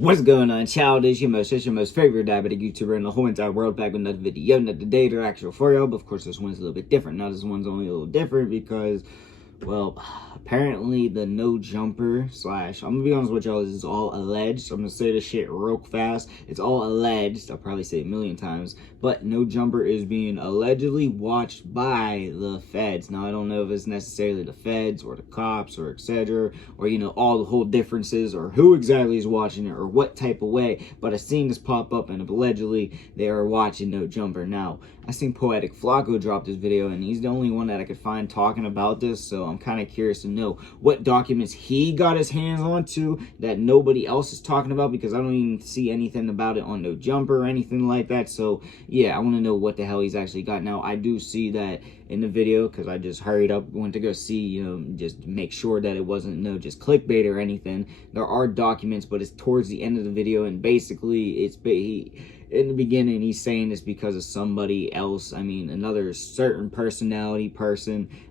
What's going on, child? It's your most favorite diabetic YouTuber in the whole entire world, back with another video, another day to actual for y'all. But of course, this one's a little bit different. Now, this one's only a little different because, well, apparently the no jumper slash, I'm gonna be honest with y'all, this is all alleged. I'm gonna say this shit real fast. It's all alleged. I'll probably say it a million times, but no jumper is being allegedly watched by the feds. Now, I don't know if it's necessarily the feds or the cops or etc. or, you know, all the whole differences or who exactly is watching it or what type of way, but I've seen this pop up and allegedly they are watching no jumper. Now, I seen Poetic Flacco drop this video and he's the only one that I could find talking about this, so I'm kind of curious to know what documents he got his hands onto that nobody else is talking about, because I don't even see anything about it on no jumper or anything like that. So yeah, I want to know what the hell he's actually got. Now, I do see that in the video because I just hurried up, went to go see, you know, just make sure that it wasn't no just clickbait or anything. There are documents, but it's towards the end of the video, and basically it's in the beginning he's saying it's because of somebody else. I mean, another certain person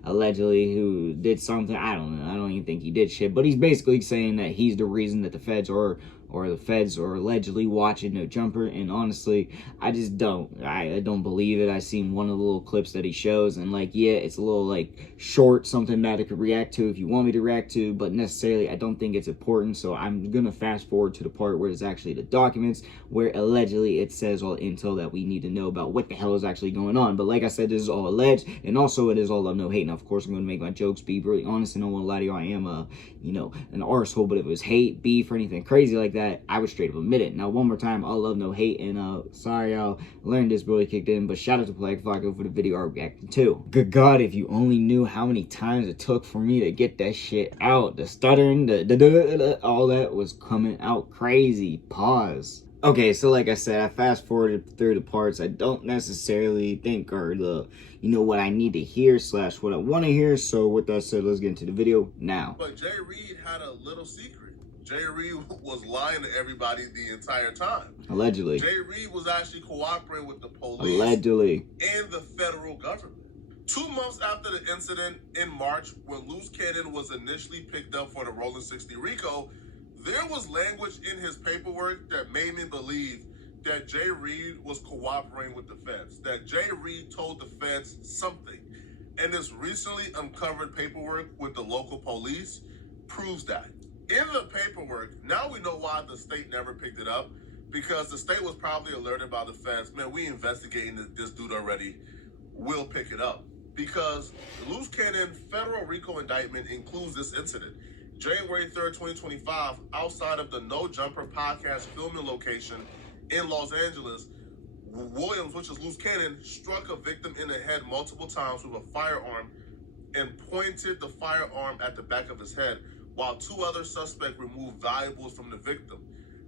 allegedly who did something. I don't know, I don't even think he did shit, but he's basically saying that he's the reason that the feds are allegedly watching no jumper. And honestly, I just don't believe it. I seen one of the little clips that he shows, and like, yeah, it's a little like short, something that I could react to if you want me to react to, but necessarily I don't think it's important. So I'm gonna fast forward to the part where it's actually the documents where allegedly it says all intel that we need to know about what the hell is actually going on. But like I said, this is all alleged, and also it is all love, no hate. Now, of course, I'm gonna make my jokes be really honest, and I don't want to lie to you. I am you know, an arsehole, but if it was hate, beef, or anything crazy like that, I would straight up admit it. Now, one more time, all love, no hate, and sorry y'all learned this really kicked in, but shout out to Poetic Flacco for the video I reacted to. Good God, if you only knew how many times it took for me to get that shit out. The stuttering, all that was coming out crazy. Pause. Okay, so like I said, I fast forwarded through the parts I don't necessarily think are the, you know, what I need to hear slash what I want to hear. So with that said, let's get into the video now. But Jay Reed had a little secret. Jay Reed was lying to everybody the entire time. Allegedly. Jay Reed was actually cooperating with the police. Allegedly. And the federal government. 2 months after the incident in March, when Loose Cannon was initially picked up for the Rolling 60 RICO, there was language in his paperwork that made me believe that Jay Reed was cooperating with the feds, that Jay Reed told the feds something. And this recently uncovered paperwork with the local police proves that. In the paperwork, now we know why the state never picked it up, because the state was probably alerted by the feds, man, we investigating this dude already, we'll pick it up. Because Loose Cannon federal RICO indictment includes this incident. January 3rd, 2025, outside of the No Jumper podcast filming location in Los Angeles, Williams, which is Loose Cannon, struck a victim in the head multiple times with a firearm and pointed the firearm at the back of his head, while 2 other suspects removed valuables from the victim.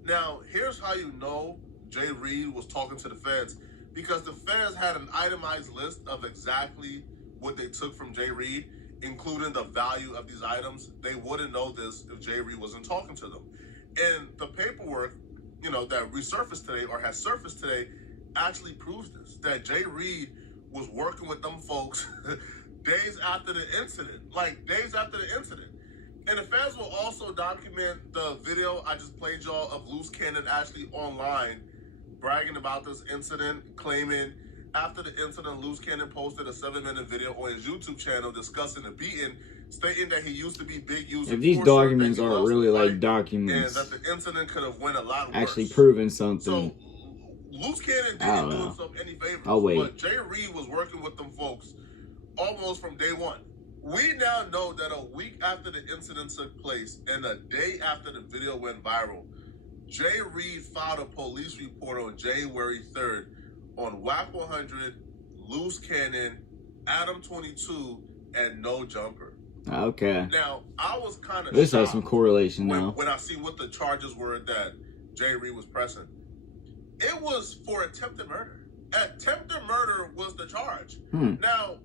Now, here's how you know Jay Reed was talking to the feds, because the feds had an itemized list of exactly what they took from Jay Reed, including the value of these items. They wouldn't know this if Jay Reed wasn't talking to them. And the paperwork, you know, that resurfaced today or has surfaced today actually proves this, that Jay Reed was working with them folks days after the incident, like days after the incident. And the feds will also document the video I just played y'all of Loose Cannon actually online bragging about this incident, claiming after the incident, Loose Cannon posted a 7-minute video on his YouTube channel discussing the beating, stating that he used to be big user. If these documents aren't really like documents, and that the incident could have went a lot worse. Actually proving something. So Loose Cannon didn't do himself any favors. I'll wait. But Jay Reed was working with them folks almost from day one. We now know that a week after the incident took place and a day after the video went viral, Jay Reed filed a police report on January 3rd on WAC 100, Loose Cannon, Adam 22, and No Jumper. Okay. Now, I was kind of this has some correlation now. When I see what the charges were that Jay Reed was pressing. It was for attempted murder. Attempted murder was the charge. Now,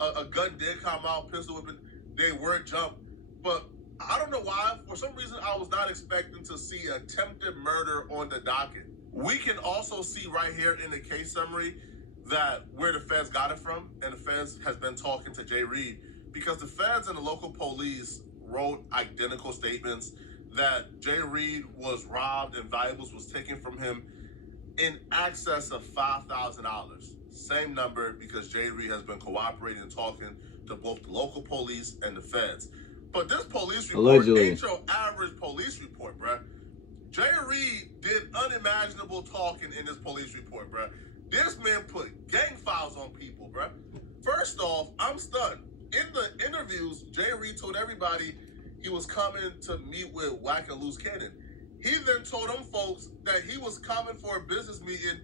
a gun did come out, pistol whipping, they were jumped, but I don't know why. For some reason, I was not expecting to see attempted murder on the docket. We can also see right here in the case summary that where the feds got it from, and the feds has been talking to Jay Reed, because the feds and the local police wrote identical statements that Jay Reed was robbed and valuables was taken from him in excess of $5,000. Same number because Jay Reed has been cooperating and talking to both the local police and the feds. But this police report Allegedly ain't your average police report, bruh. Jay Reed did unimaginable talking in this police report, bruh. This man put gang files on people, bruh. First off, I'm stunned. In the interviews, Jay Reed told everybody he was coming to meet with Wack and Loose Cannon. He then told them folks that he was coming for a business meeting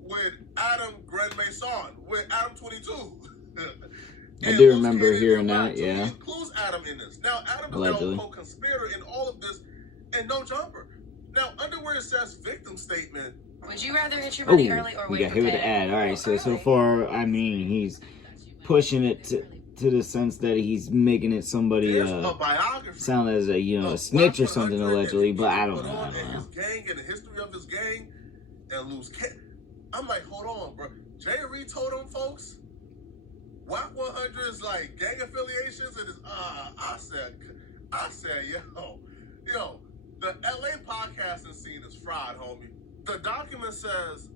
with Adam Grand Mason, with Adam 22. I do remember hearing that, yeah. So he includes Adam in this. Now, Adam is Allegedly. now a co-conspirator in all of this and no jumper. Now, under where it says victim statement. Would you rather get your money early or we wait got for hit with pay? the ad. All right, so far, I mean, he's pushing it to the sense that he's making it somebody a biography. sound as a a snitch or something allegedly, but I don't know. And his gang and the history of his gang and Loose Cannon. I'm like, hold on, bro. Jay Reed told them folks WAP 100's like gang affiliations and his I said, yo, the LA podcasting scene is fried, homie. The document says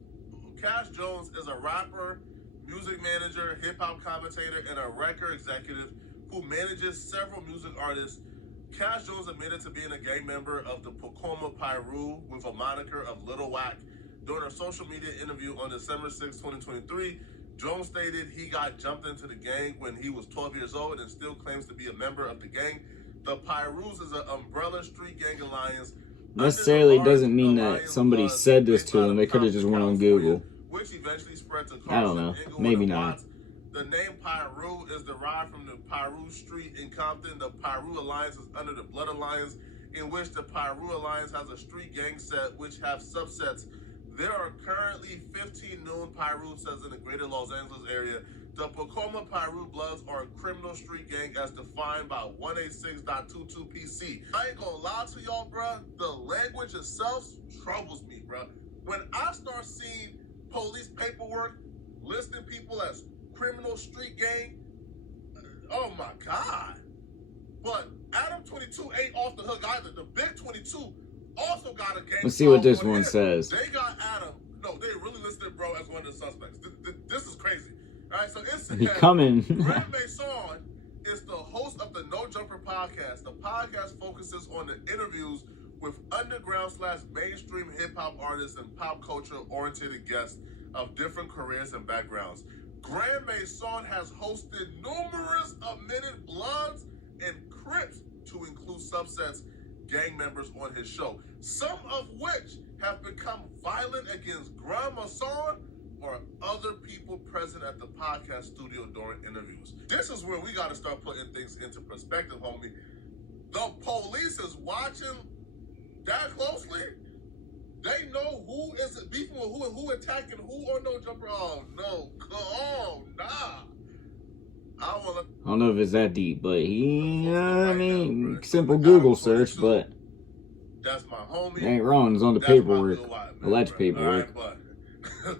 Cash Jones is a rapper, music manager, hip-hop commentator, and a record executive who manages several music artists. Cash Jones admitted to being a gang member of the Pacoma Piru with a moniker of Little Wack. During a social media interview on December 6, 2023, Jones stated he got jumped into the gang when he was 12 years old and still claims to be a member of the gang. The Pirus is an umbrella street gang alliance. Necessarily doesn't mean that somebody said this to them. They could have just went on Google. Which eventually spread to I don't know. Maybe not. The name Piru is derived from the Piru Street in Compton. The Piru Alliance is under the Blood Alliance, in which the Piru Alliance has a street gang set which have subsets. There are currently 15 known Piru sets in the greater Los Angeles area. The Pacoma Piru Bloods are a criminal street gang as defined by 186.22 PC. I ain't gonna lie to y'all, bruh. The language itself troubles me, bruh. When I start seeing police paperwork listing people as criminal street gang, oh my God. But Adam 22 ain't off the hook either. The big 22 also got a gang. Let's see what this one says. They got Adam. No, they really listed bro as one of the suspects. This is crazy. All right, so it's coming. Grand Mason is the host of the No Jumper podcast. The podcast focuses on the interviews with underground/mainstream hip-hop artists and pop culture-oriented guests of different careers and backgrounds. Grand Mason has hosted numerous admitted Bloods and Crips, to include subsets gang members, on his show, some of which have become violent against Grand Mason or other people present at the podcast studio during interviews. This is where we got to start putting things into perspective, homie. The police is watching that closely. They know who is beefing with who and who attacking who on No Jumper. Oh, no. Oh, nah. I don't know if it's that deep, but I mean, simple Google search, but that's my homie. Ain't wrong. It's on the paperwork, alleged paperwork. Right,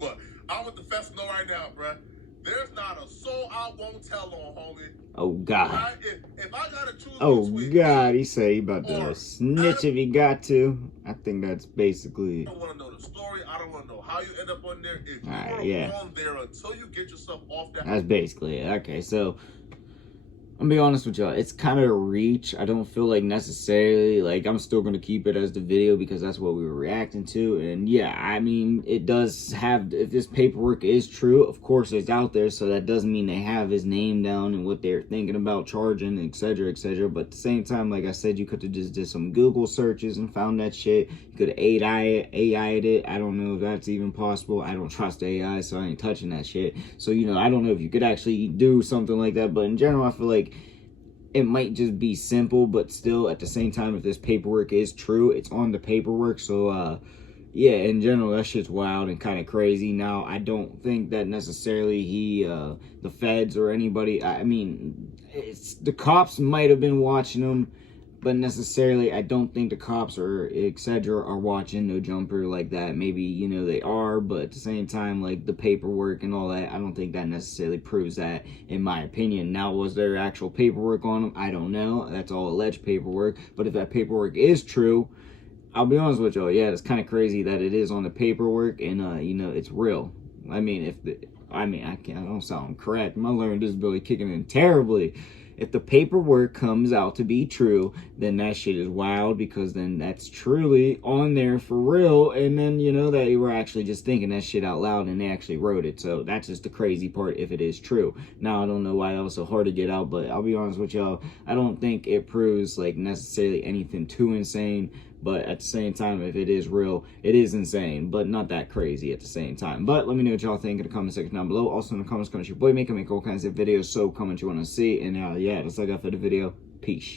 but I want the fest to know right now, bruh. There's not a soul I won't tell on, homie. Oh God. Right? If I gotta choose, oh God, he said he about to snitch if he got to. I think that's basically. I don't want to know the story. I don't want to know how you end up on there. If you are on there until you get yourself off that. That's basically it. Okay, so I'm gonna be honest with y'all. It's kind of a reach. I don't feel like necessarily, like, I'm still gonna keep it as the video because that's what we were reacting to. And yeah, I mean, it does have, if this paperwork is true, of course it's out there, so that doesn't mean they have his name down and what they're thinking about charging, etc., etc. But at the same time, like I said, you could have just did some Google searches and found that shit. You could have AI'd it. I don't know if that's even possible. I don't trust AI, so I ain't touching that shit. So, I don't know if you could actually do something like that. But in general, I feel like it might just be simple, but still, at the same time, if this paperwork is true, it's on the paperwork. So, yeah, in general, that shit's wild and kind of crazy. Now, I don't think that necessarily the feds or anybody, I mean, the cops might have been watching him. but necessarily I don't think the cops or etc. are watching No Jumper like that. Maybe, you know, they are, but at the same time, like the paperwork and all that, I don't think that necessarily proves that, in my opinion. Now, was there actual paperwork on them? I don't know. That's all alleged paperwork. But if that paperwork is true, I'll be honest with y'all, yeah, it's kind of crazy that it is on the paperwork and, you know, it's real. I mean, I don't sound correct. My learning disability kicking in terribly. If the paperwork comes out to be true, then that shit is wild, because then that's truly on there for real. And then, you know, that they were actually just thinking that shit out loud and they actually wrote it. So that's just the crazy part if it is true. Now, I don't know why that was so hard to get out, but I'll be honest with y'all, I don't think it proves like necessarily anything too insane. But at the same time, if it is real, it is insane, but not that crazy at the same time. But let me know what y'all think in the comment section down below. Also in the comments, your boy make all kinds of videos, so comment you want to see. And yeah, that's all I got for the video. Peace.